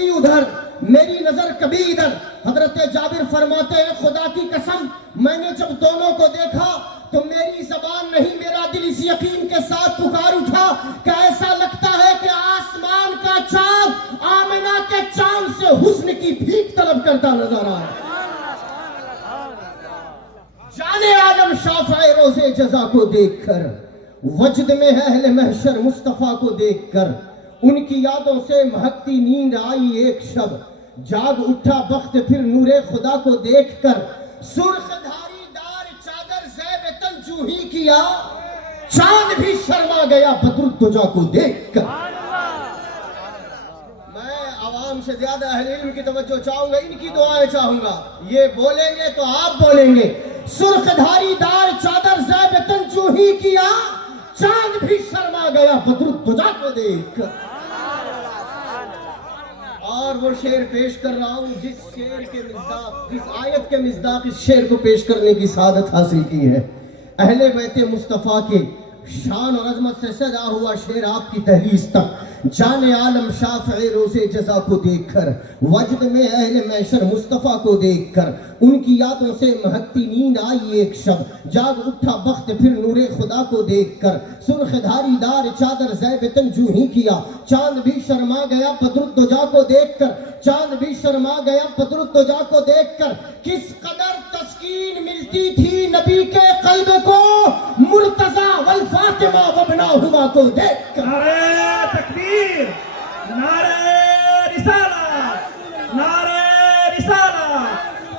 कभी उधर, मेरी नजर कभी इधर। हजरत जाबिर फरमाते हैं खुदा की कसम मैंने जब दोनों को देखा तो मेरी जबान नहीं मेरा दिल इस यकीन के साथ पुकार उठा कि ऐसा लगता है कि आसमान का चांद आमिना के चांद से हुस्न की भीख तलब करता नजर आ रहा। जाने आलम शाफ़े रोज़े जज़ा को देखकर, वजद में है अहले महशर मुस्तफ़ा को देखकर, उनकी यादों से महकती नींद आई एक शब, जाग उठा बख्त फिर नूरे खुदा को देखकर, सुर्खधारी दार चादर ज़ैब तन जूही किया, चांद भी शर्मा गया बद्रुद्दुजा को देखकर। मैं आवाम से ज्यादा अहले इल्म की तवज्जो चाहूंगा, इनकी दुआएं चाहूंगा। ये बोलेंगे तो आप बोलेंगे, सुर्खधारी दार चादर ज़ैब तन जूही किया, चांद भी शर्मा गया बद्रुद्दुजा को देखकर। और वो शेर पेश कर रहा हूं जिस शेर के मिज़दाक़, जिस आयत के मिज़दाक़ इस शेर को पेश करने की सादत हासिल की है। अहले बैते मुस्तफ़ा के शान और अज़मत से सजा हुआ शेर आपकी तहरीस तक, जाने आलम शाफ़े रोज़े जज़ा को देखकर, वजद में अहले महशर मुस्तफ़ा को देखकर, उनकी यादों से महकती नींद आई एक शब, जाग उठा बख्त फिर नूरे खुदा को देखकर, सुर्खधारी दार चादर ज़ैब तन जूही किया, चांद भी शर्मा गया बद्रुद्दुजा को देखकर, चांद भी शर्मा गया बद्रुद्दुजा को देखकर। किस कदर तस्कीन मिलती थी नबी के कल्ब को, मुर्तज़ा वल फातिमा वबनाहुमा को देखकर। नारे तकबीर, नारे रिसालत, नारे रिसालत।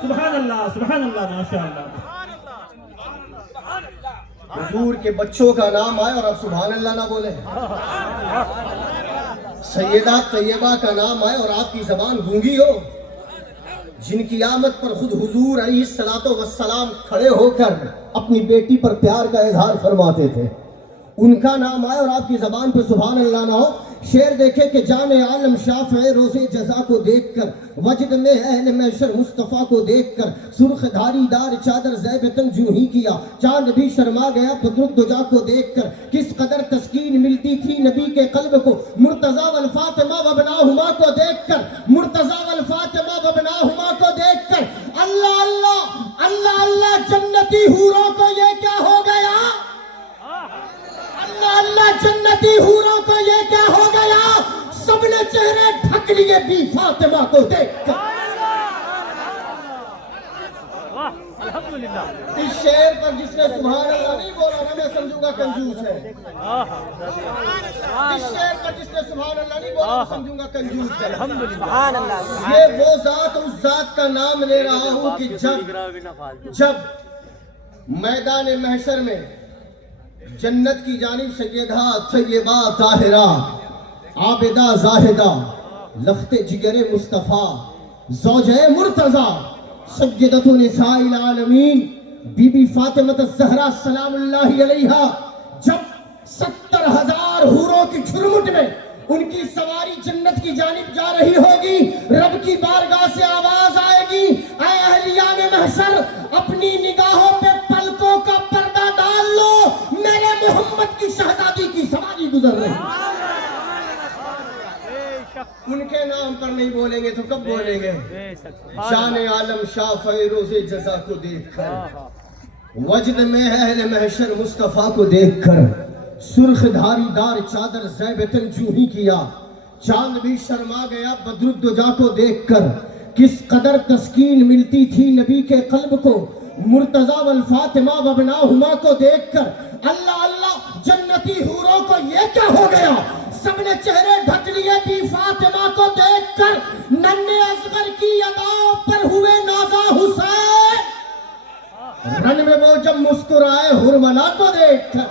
सुभान अल्लाह, माशाअल्लाह। हुजूर के बच्चों का नाम आए और आप सुभान अल्लाह ना बोले, सैयदा तैयबा का नाम आए और आपकी जबान गूंगी हो, जिनकी आमद पर खुद हुजूर अलैहिस्सलातो वस्सलाम खड़े होकर अपनी बेटी पर प्यार का इजहार फरमाते थे, उनका नाम आए और आपकी जबान पर सुभान अल्लाह ना हो। शेर देखे कि जाने आलम शाफ़े रोज़े जज़ा को देखकर, वजद में अहले महशर मुस्तफ़ा को देखकर, सुर्खधारी दार चादर ज़ैब तन जूही किया, चांद भी शर्मा गया बद्रुद्दुजा को देखकर। किस कदर तस्कीन मिलती थी नबी के कल्ब को, मुर्तज़ा वल फातिमा वबनाहुमा को देखकर, मुर्तज़ा वल फातिमा वबनाहुमा को देखकर। अल्लाह अल्लाह अल्लाह अल्लाह, जन्नती हूरों को ये क्या हो गया, अल्लाह अल्लाह जन्नती हूरों को ये क्या हो गया, सबने चेहरे ढक लिए बी फातिमा को देखकर। इस शेर पर जिसने सुभान अल्लाह नहीं बोला मैं समझूंगा कंजूस है। इस शेर पर जिसने सुभान अल्लाह नहीं बोला मैं समझूंगा कंजूस है। ये वो जात उस जात का नाम ले रहा हूँ कि जब मैदान महशर में जन्नत की जानिब सैयदा तैयबा ताहिरा आबिदा जाहिदा लख्ते जिगरे मुस्तफ़ा ज़ौजे मुर्तज़ा सय्यदतु निसाइल आलमीन बीबी फातिमा ज़हरा सलामुल्लाहि अलैहा जब 70,000 हूरों की झुरमुट में उनकी सवारी जन्नत की जानिब जा रही होगी, रब की बारगाह से आवाज आएगी, ऐ अहलियाने महशर अपनी निगाहों पे पलकों का पर्दा डाल लो, मेरे मोहम्मद की शहजादी की सवारी गुजर रही। उनके नाम पर नहीं बोलेंगे तो कब बोलेंगे? जाने आलम शाफ़े रोज़े जज़ा को देखकर, वजद में अहले महशर मुस्तफ़ा को देखकर, सुर्खधारी दार चादर ज़ैब तन जूही किया, चांद भी शर्मा गया बद्रुद्दुजा को देखकर। किस कदर तस्कीन मिलती थी नबी के कल्ब को, मुर्तज़ा वल फातिमा वबनाहुमा को देखकर। अल्लाह अल्लाह जन्नती हूरों को ये क्या हो गया, सबने चेहरे ढक लिए बी फातिमा को देखकर। नन्हे असगर की अदाओं पर हुए नाज़ा हुसैन, रन में वो जब मुस्कुराए हुरमला को देखकर।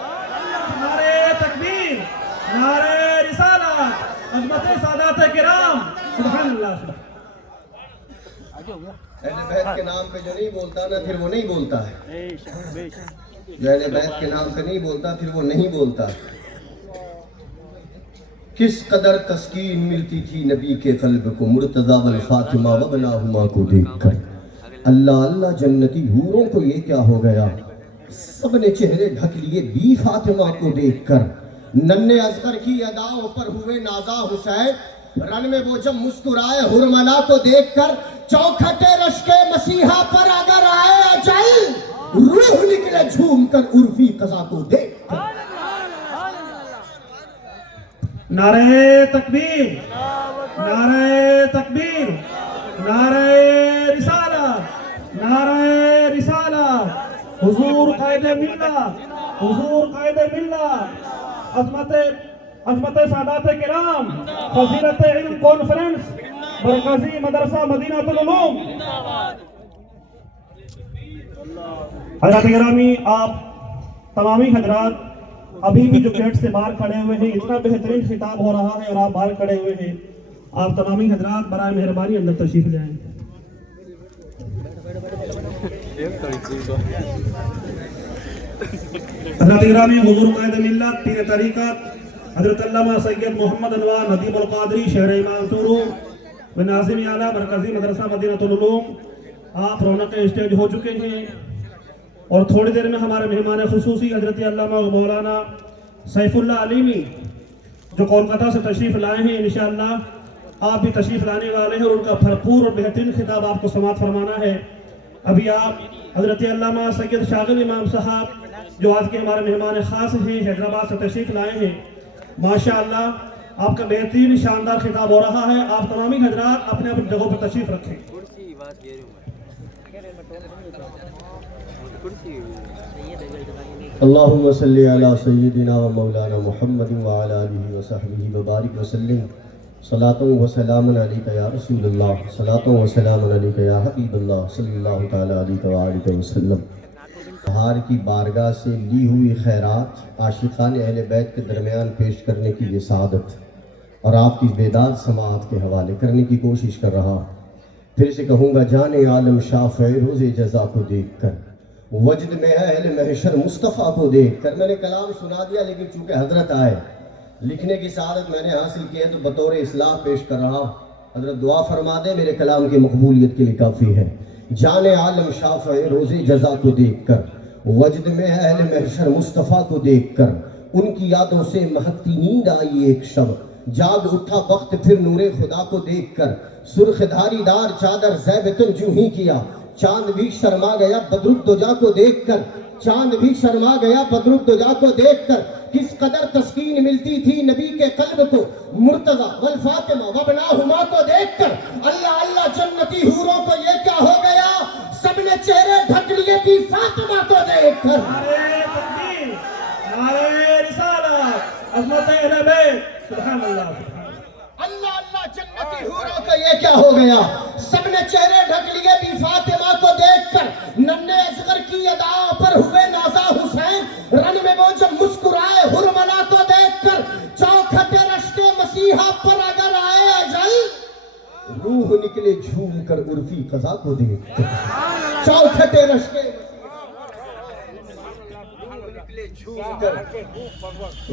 नारे तकबीर, नारे रिसालत, अज़मत सादात किराम, सुभान अल्लाह। अहले बैत के नाम पे जो नहीं बोलता ना फिर वो नहीं बोलता है, जो अहले बैत के नाम पे नहीं बोलता फिर वो नहीं बोलता। किस कदर तस्कीन मिलती थी नबी के कल्ब को, मुर्तज़ा वल फातिमा वबनाहुमा को देखकर। अल्लाह अल्लाह जन्नती हूरों को ये क्या हो गया, सबने चेहरे ढक लिए बी फातिमा को देखकर। नन्हे असगर की अदाओं पर हुए नाज़ा हुसैन, रन में वो जब मुस्कुराए हुरमला को देखकर, चौखटे रश के मसीहा पर अगर आए अजल, रूह निकले झूम कर उर्फी कज़ा को देख। नारे तकबीर, नारे तकबीर, नारे रिसालत, नारे रिसालत। हुजूर कायदे मिल्लत, हुजूर कायदे मिल्लत, अज़मत सादात किराम, फज़ीलत इल्म कॉन्फ्रेंस, मरकज़ी मदरसा मदीनातुल उलूम। हज़रत गिरामी, आप तमामी हजरात अभी भी जो गेट से बाहर खड़े हुए हैं, इतना बेहतरीन खिताब हो रहा है और आप बाहर खड़े हुए हैं, आप तमामी हजरात बराए मेहरबानी अंदर तशरीफ ले आएं। हज़रत गिरामी हुजूर कायद मिल्लत पीर तरीक़त हज़रत अल्लामा सैयद मोहम्मद अनवार नदीम अल क़ादरी शहर इमाम चूरू व नाज़िम आला मरकज़ी मदरसा मदीनातुल उलूम, आप रौनक स्टेज हो चुके हैं और थोड़ी देर में हमारे मेहमान खुसूसी हज़रत अल्लामा मौलाना सैफुल्लाह अलीमी जो कोलकाता से तशरीफ़ लाए हैं, इंशाअल्लाह आप भी तशरीफ़ लाने वाले हैं और उनका भरपूर और बेहतरीन खिताब आपको समाअत फरमाना है। अभी आप हज़रत अल्लामा सैयद शागिल इमाम साहब जो आज के हमारे मेहमान ख़ास हैं, हैदराबाद से तशरीफ़ लाए हैं, माशाअल्लाह आपका बेहतरीन शानदार खिताब हो रहा है। आप तमामी हजरात अपने अपनी जगहों पर तशरीफ़ रखें। अल्लाहुम्मा सल्ली अला सय्यिदिना व मौलाना मुहम्मदिन व अला आलिहि व सहबिहि व बारिक व सल्लिम। सलातुन व सलामुन अलैका या रसूलल्लाह, सलातुन व सलामुन अलैका या हबीबल्लाह सल्लल्लाहु तआला अलैहि व आलिहि वसल्लम। बाहर की बारगाह से ली हुई खैरात आशिकान अहले बैत के दरमियान पेश करने की ये सादत और आपकी बेदाद समाअत के हवाले करने की कोशिश कर रहा। फिर से कहूँगा, जाने आलम शाफ़े रोज़े जज़ा को देख कर, वजद में है अहले महशर मुस्तफ़ा को देख कर। मैंने कलाम सुना दिया, लेकिन चूँकि हजरत आए, लिखने की सआदत मैंने हासिल की है तो बतौर इस्लाह पेश कर रहा। हजरत दुआ फरमा दे, मेरे कलाम की मकबूलियत के लिए काफ़ी है। जाने आलम शाफ़े रोज़े जज़ा को देख कर, वजद में है अहले महशर मुस्तफ़ा को देख कर, उनकी यादों से महकती नींद आई एक शब, जाग उठा वक्त फिर नूरे खुदा को देख कर। सुर्ख धारीदार चादर ज़ैबतुन जूं ही किया, चांद भी शर्मा गया बदरुद्दुजा को देख कर, चांद भी शर्मा गया बदरुद्दुजा को देख कर। किस कदर तस्कीन मिलती थी नबी के कल्ब को, मुर्तज़ा वल फातिमा वबनाहुमा को देख कर। अल्लाह अल्लाह जन्नती हूरों को ये क्या हो गया, सबने चेहरे ढक लिए थी फातिमा को देख कर। नारे तकबीर, नारे रिसालत, अज़मत अहले बैत, सुभान अल्लाह। अल्लाह अल्लाह जन्नती हूरों को ये क्या हो गया, सबने चेहरे ढक लिए थी फातिमा को देखकर। नन्हे असगर की अदाओं पर हुए नाज़ा हुसैन, रन में वो जब मुस्कुराए हुरमला को देखकर। चौखटे रश के मसीहा पर अगर आए अजल, रूह निकले झूम कर उर्फी कज़ा को देखकर। चौखटे रश के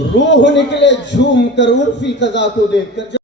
रूह निकले झूम कर उर्फी कज़ा को देखकर।